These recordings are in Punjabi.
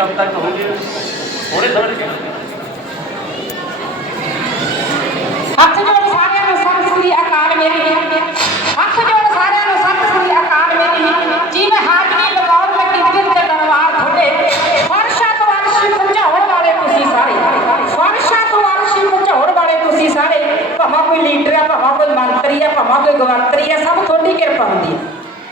ਕਦ ਤੱਕ ਹੋਊਗੇ ਥੋੜੇ ਸਮਝ ਕੇ ਹੱਥ ਜੋੜ ਸਾਰਿਆਂ ਨੂੰ ਸਤਿ ਸ੍ਰੀ ਅਕਾਲ ਮੇਰੀ ਹੱਥ ਜੋੜ ਸਾਰਿਆਂ ਨੂੰ ਸਤਿ ਸ੍ਰੀ ਅਕਾਲ ਮੇਰੀ ਜਿਵੇਂ ਹਾਜ਼ਰੀ ਲਗਾਉਣ ਸਾਰੇ। ਫਰਸ਼ਾਂ ਪਹੁੰਚਾਉਣ ਵਾਲੇ ਤੁਸੀਂ ਸਾਰੇ। ਭਾਵੇਂ ਕੋਈ ਲੀਡਰ ਆ, ਭਾਵੇਂ ਕੋਈ ਮੰਤਰੀ ਆ, ਭਾਵੇਂ ਕੋਈ ਗਵੰਤਰੀ ਹੈ ਸਭ ਤੁਹਾਡੀ ਕਿਰਪਾ ਹੁੰਦੀ ਹੈ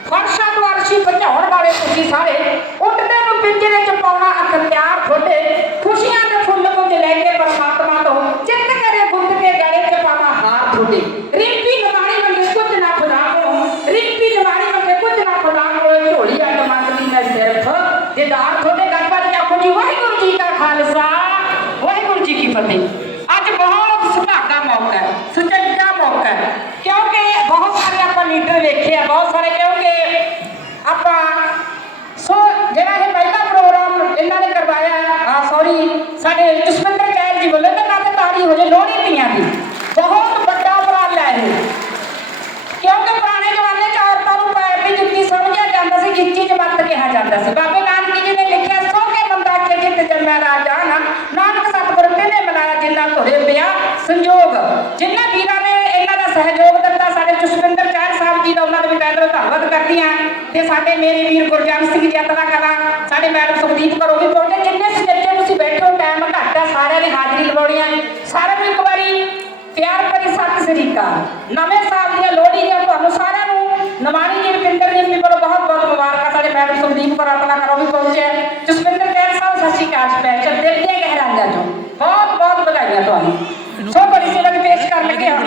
ਫਰਸ਼ਾਂ ਤੋਂ ਅਰਸ਼ੀ ਪਹੁੰਚਾਉਣ ਵਾਲੇ ਤੁਸੀਂ ਸਾਰੇ। ਉੱਡਦੇ ਪਿੰਜਰੇ ਚ ਪਾਉਣਾ ਅਖਤਿਆਰ ਤੁਹਾਡੇ। ਖੁਸ਼ੀਆਂ ਦੇ ਫੁੱਲ ਕੁਝ ਲੈ ਕੇ ਪਰਮਾਤਮਾ ਤੋਂ। ਚਿੱਤ ਕਰੇ ਗੁੱਟ ਕੇ ਗਲੇ ਚ ਪਾਵਾਂ ਹਾਰ ਤੁਹਾਡੇ। ਰਿੰਪੀ ਨਵਾਣੀ ਮੰਗੇ ਕੁਝ ਨਾ ਖੁਦਾ ਕੋਲੋਂ ਰਿੰਪੀ ਨਵਾਣੀ ਮੰਗੇ ਕੁਝ ਨਾ ਖੁਦਾ ਕੋਲੋਂ ਢੋਲੀ ਅੱਡ ਮੰਗਦੀ ਮੈਂ ਸਿਰਫ। ਦਿਦਾਰ ਤੁਹਾਡੇ ਗੱਪਰ ਜਾਪੋ ਜੀ, ਵਾਹਿਗੁਰੂ ਜੀ ਕਾ ਖਾਲਸਾ, ਵਾਹਿਗੁਰੂ ਜੀ ਕੀ ਫਤਿਹ ਅੱਜ ਬਹੁਤ ਸੁਭਾਗਾ ਮੌਕਾ ਹੈ ਸੁਚੱਜਾ ਮੌਕਾ ਹੈ ਕਿਉਂਕਿ ਬਹੁਤ ਸਾਰੇ ਆਪਾਂ ਲੀਡਰ ਵੇਖੇ ਆ ਬਹੁਤ ਸਾਰੇ ਕਿਉਂਕਿ ਆਪਾਂ ਸੋ ਜਿਹੜਾ ਇਹ ਪਹਿਲਾ ਪ੍ਰੋਗਰਾਮ ਇਹਨਾਂ ਨੇ ਕਰਵਾਇਆ ਆ ਸੌਰੀ ਸਾਡੇ ਜਸਵਿੰਦਰ ਕੈਰ ਜੀ ਵੱਲੋਂ ਤਾਂ ਨਾਤੇ ਤਾੜੀ ਹੋ ਜੇ ਬਹੁਤ ਵੱਡਾ ਉਪਰਾਲਾ ਹੈ ਕਿਉਂਕਿ ਪੁਰਾਣੇ ਜ਼ਮਾਨੇ 'ਚ ਔਰਤਾਂ ਨੂੰ ਪੈਰ ਦੀ ਜੁੱਤੀ ਸਮਝਿਆ ਜਾਂਦਾ ਸੀ, ਗਿੱਚੀ 'ਚ ਕਿਹਾ ਜਾਂਦਾ ਸੀ। ਬਾਬੇ ਨਾਨਕ ਜੀ ਨੇ ਲਿਖਿਆ ਸੋ ਕੇ ਮੰਦਾ ਕੇ ਜਿੱਤ ਜੰਮਿਆ ਰਾਜਾ ਨਾ। ਨਾਨਕ ਸਤਿਗੁਰ ਨੇ ਮਨਾਇਆ ਜਿੰਨਾ ਧੋਰੇ ਪਿਆ? ਸੰਜੋਗ। ਜਿਨ੍ਹਾਂ ਵੀਰਾਂ ਨੇ ਇਹਨਾਂ ਦਾ ਸਹਿਯੋਗ ਦਿੱਤਾ, ਸਾਡੇ ਜਸਵਿੰਦਰ ਚਾਰ ਸਾਹਿਬ ਜੀ ਦਾ ਉਹਨਾਂ ਦਾ ਵੀ ਮੈਂ ਦਿਲੋਂ ਧੰਨਵਾਦ ਕਰਦੀ ਹਾਂ ਤੇ ਸਾਡੇ ਮੇਰੇ ਵੀਰ ਗੁਰਜਨ ਸਿੰਘ ਜੀ ਅਤਨਾ ਕਰਾਂ। ਸਾਡੇ ਮੈਡਮ ਸੁਖਦੀਪ ਕਰੋ ਵੀ ਪਹੁੰਚੇ, ਜਿੰਨੇ ਸਾਰਿਆਂ ਨੇ ਹਾਜ਼ਰੀ ਲਵਾਉਣੀ ਹੈ ਸਾਰਿਆਂ ਨੂੰ ਇੱਕ ਵਾਰੀ ਪਿਆਰ ਭਰੀ ਸਤਿ ਸ੍ਰੀ ਅਕਾਲ। ਨਵੇਂ ਸਾਲ ਦੀਆਂ ਲੋਹੜੀ ਦੀਆਂ ਤੁਹਾਨੂੰ ਸਾਰਿਆਂ ਨੂੰ ਨਮਾਨੀ ਜੀ ਰਵਿੰਦਰ ਜੀ ਵੱਲੋਂ ਬਹੁਤ ਬਹੁਤ ਮੁਬਾਰਕਾਂ। ਸਾਡੇ ਮੈਡਮ ਸੁਖਦੀਪ ਕੌਰ ਆਪਣਾ ਕਰੋ ਵੀ ਪਹੁੰਚਿਆ ਜਸਵਿੰਦਰ ਕੈਰ ਸਾਹਿਬ ਸਤਿ ਸ਼੍ਰੀ ਅਕਾਲ ਸਪੈਸ਼ਲ ਦਿਲ ਦੀਆਂ ਗਹਿਰਾਈਆਂ ਚੋਂ ਬਹੁਤ ਬਹੁਤ ਵਧਾਈਆਂ ਤੁਹਾਨੂੰ ਸੋ ਬੜੀ ਸੇਵਾ ਦੀ ਪੇਸ਼ ਕਰਨ ਲੱਗੇ ਹਾਂ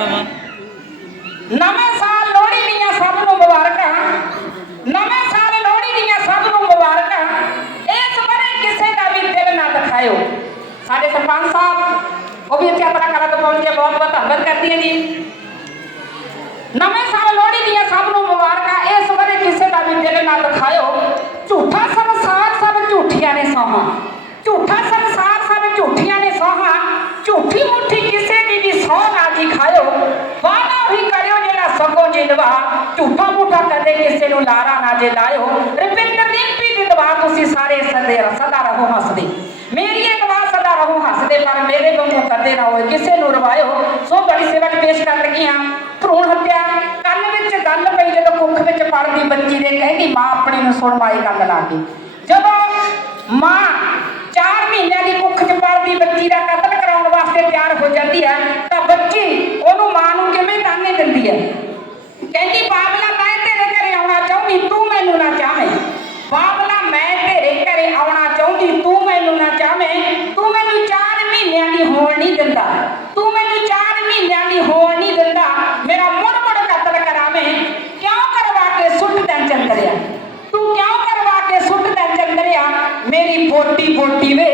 ਨਵੇਂ ਸਾਲ ਲੋਹੜੀ ਦੀਆਂ ਸਭ ਨੂੰ ਮੁਬਾਰਕਾਂ ਨਵੇਂ ਸਾਲ ਲੋਹੜੀ ਦੀਆਂ ਸਭ ਨੂੰ ਮੁਬਾਰਕਾਂ ਇਸ ਬਾਰੇ ਕਿਸੇ ਦਾ ਵੀ ਦਿਲ ਨਾ ਦਿਖਾਇਓ ਸਾਡੇ ਸਰਪੰਚ ਸਾਹਿਬ ਉਹ ਵੀ ਇੱਥੇ ਆਪਣਾ ਕਰਾ ਤੋਂ ਪਹੁੰਚ ਕੇ ਬਹੁਤ ਬਹੁਤ ਜੀ। ਨਵੇਂ ਸਾਲ ਲੋਹੜੀ ਦੀਆਂ ਸਭ ਨੂੰ ਮੁਬਾਰਕਾਂ। ਇਸ ਬਾਰੇ ਕਿਸੇ ਦਾ ਵੀ ਦਿਲ ਨਾ ਦਿਖਾਇਓ। ਝੂਠਾ ਸੰਸਾਰ ਸਭ ਝੂਠੀਆਂ ਨੇ ਸੋਹਾਂ ਝੂਠਾ ਸੰਸਾਰ ਸਭ ਝੂਠੀਆਂ ਨੇ ਸੋਹਾਂ ਝੂਠੀ ਮੁੱਠੀ ਕਿਸੇ ਦੀ ਵੀ ਸੌ ਨਾ ਜੀ ਵਾਦਾ ਹੀ ਕਰਿਓ ਜਿਹੜਾ ਸਗੋਂ ਜਿੰਦਵਾ ਝੂਠਾ ਮੁੱਠਾ ਕਦੇ ਕਿਸੇ ਨੂੰ ਲਾਰਾ ਨਾ ਜੇ ਲਾਇਓ। ਰਵਿੰਦਰ ਰਿੰਪੀ ਦੀ ਦਵਾ ਤੁਸੀਂ ਸਾਰੇ ਸਦੇ ਸਦਾ ਰਹੋ ਹੱਸਦੇ। ਮੇਰੀ ਇਹ ਦਵਾ ਸਦਾ ਰਹੋ ਹੱਸਦੇ, ਪਰ ਮੇਰੇ ਵਾਂਗੂ ਨਾ ਹੋਏ ਕਿਸੇ ਨੂੰ ਰਵਾਇਓ। ਸੋ ਬੜੀ ਸੇਵਾ ਪੇਸ਼ ਕਰਨ ਲੱਗੀ ਹਾਂ ਭਰੂਣ ਹੱਤਿਆ। ਕੰਨ ਵਿੱਚ ਗੱਲ ਪਈ, ਜਦੋਂ ਕੁੱਖ ਵਿੱਚ ਪੜਦੀ ਬੱਚੀ ਦੇ ਕਹਿੰਦੀ ਮਾਂ, ਆਪਣੀ ਨੂੰ ਸੁਣ ਮਾਈ ਗੱਲ ਲਾ ਕੇ। ਜਦੋਂ ਮਾਂ 4 ਮਹੀਨਿਆਂ ਦੀ ਕੁੱਖ 'ਚ ਪੜਦੀ ਬੱਚੀ ਦਾ ਕਤਲ ਕਰਾਉਣ ਵਾਸਤੇ ਤਿਆਰ ਹੋ ਜਾਂਦੀ ਹੈ, ਤਾਂ ਬੱਚੀ ਉਹਨੂੰ ਮਾਂ ਨੂੰ ਕਿਵੇਂ ਤਾਨੇ ਦਿੰਦੀ ਹੈ? ਕਹਿੰਦੀ, ਬਾਬਲਾ ਮੈਂ ਤੇਰੇ ਘਰੇ ਆਉਣਾ ਚਾਹੁੰਦੀ ਤੂੰ ਮੈਨੂੰ ਨਾ ਚਾਹਵੇਂ ਬਾਬਲਾ ਮੈਂ ਤੇਰੇ ਘਰੇ ਆਉਣਾ ਚਾਹੁੰਦੀ ਤੂੰ ਮੈਨੂੰ ਨਾ ਚਾਹਵੇਂ ਤੂੰ ਮੈਨੂੰ 4 ਮਹੀਨਿਆਂ ਦੀ ਹੋਣ ਨਹੀਂ ਦਿੰਦਾ ਤੂੰ ਮੈਨੂੰ 4 ਮਹੀਨਿਆਂ ਦੀ ਹੋਣ ਨਹੀਂ ਦਿੰਦਾ ਮੇਰਾ ਮੁੜ ਮੁੜ ਕਤਲ ਕਰਾਵੇਂ ਕਿਉਂ ਕਰਵਾ ਕੇ ਸੁੱਟ ਤੈਂ ਚੰਦਰਿਆ ਤੂੰ ਕਿਉਂ ਕਰਵਾ ਕੇ ਸੁੱਟ ਤੈਂ ਚੰਦਰਿਆ ਮੇਰੀ ਬੋਟੀ ਬੋਟੀ ਵੇ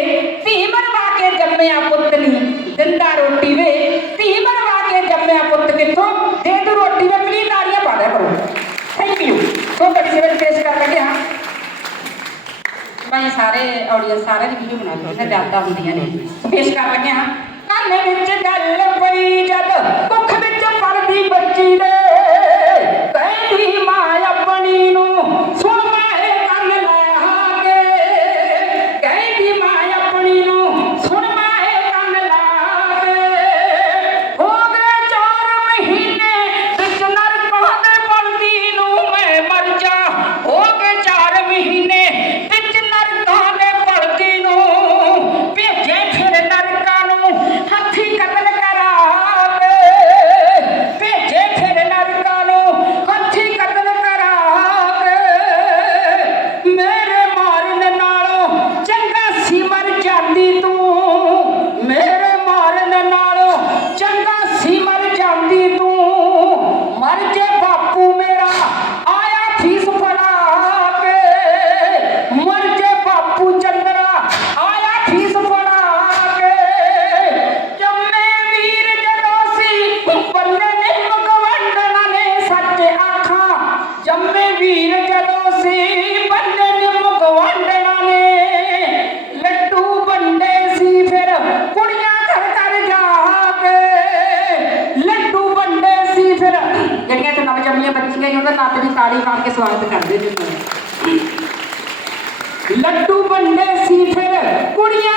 ਧੀ ਮਰਵਾ ਕੇ ਜੰਮਿਆ ਪੁੱਤ ਨਹੀਂ ਦਿੰਦਾ ਰੋਟੀ ਵੇ ਧੀ ਮਰਵਾ ਕੇ ਜੰਮਿਆ ਪੁੱਤ ਕਿੱਥੋਂ ਦੇ ਦੂ ਰੋਟੀ ਵੇ ਪਲੀਜ਼ ਤਾੜੀਆਂ ਪਾ ਦਿਆ ਕਰੋ ਥੈਂਕ ਯੂ ਸੋ ਤੁਹਾਡੀ ਸੇਵਾ ਵਿੱਚ ਪੇਸ਼ ਕਰ ਲੱਗੇ ਹਾਂ ਭਾਈ ਸਾਰੇ ਆਡੀਅנס ਸਾਰਿਆਂ ਦੀ ਵੀਡੀਓ ਬਣਾ ਕੇ ਇਹਨਾਂ ਯਾਦਾਂ ਹੁੰਦੀਆਂ ਨੇ। ਪੇਸ਼ ਕਰ ਲੱਗੇ ਹਾਂ। ਕੰਨ ਵਿੱਚ ਗੱਲ ਪਈ ਜਦ, ਕੁੱਖ ਵਿੱਚ ਪੜਦੀ ਬੱਚੀ ਦੇ। ਜਾਂਦੀ ਤੂੰ ਮੇਰੇ ਮਾਰਨ ਨਾਲੋਂ ਚੰਗਾ ਸੀ, ਮਰ ਜਾਂਦੀ ਤੂੰ। ਮਰ ਜੇ ਬਾਪੂ ਮੇਰਾ ਆਇਆ ਥੀਸ ਫੜਾ ਕੇ, ਮਰ ਜੇ ਬਾਪੂ ਚੰਦਰਾ ਆਇਆ ਥੀਸ ਫੜਾ ਕੇ। ਜੰਮੇ ਵੀਰ ਜਦੋਂ ਸੀ ਬੰਨੇ ਨੇ ਭਗਵੰਡਣਾ ਨੇ ਸੱਚ ਆਖਾਂ, ਜੰਮੇ ਵੀਰ ਦੀਆਂ ਬੱਚੀਆਂ ਹੀ ਉਹਨਾਂ ਨੱਤ ਦੀ ਤਾੜੀ ਮਾਰ ਕੇ ਸਵਾਗਤ ਕਰਦੇ ਜੀ ਲੱਡੂ ਬੰਨੇ ਸੀ ਫਿਰ ਕੁੜੀਆਂ